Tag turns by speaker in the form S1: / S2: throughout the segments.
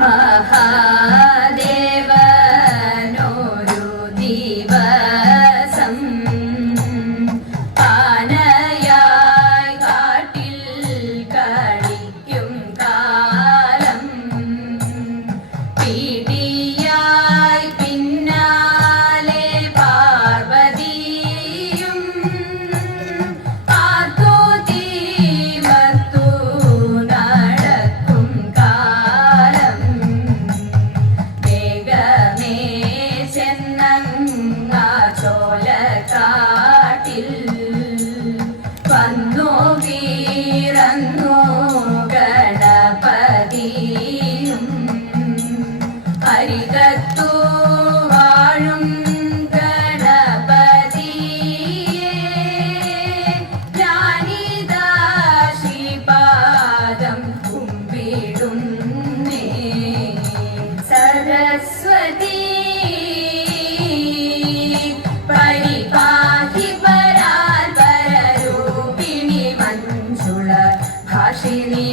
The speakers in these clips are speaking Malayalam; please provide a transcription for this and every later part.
S1: മഹാദേവനൊരു ദിവസം ആനയായി കാട്ടിൽ കളിക്കും കാലം. പീഡിയായി sola. Bhashini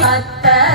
S1: cut that.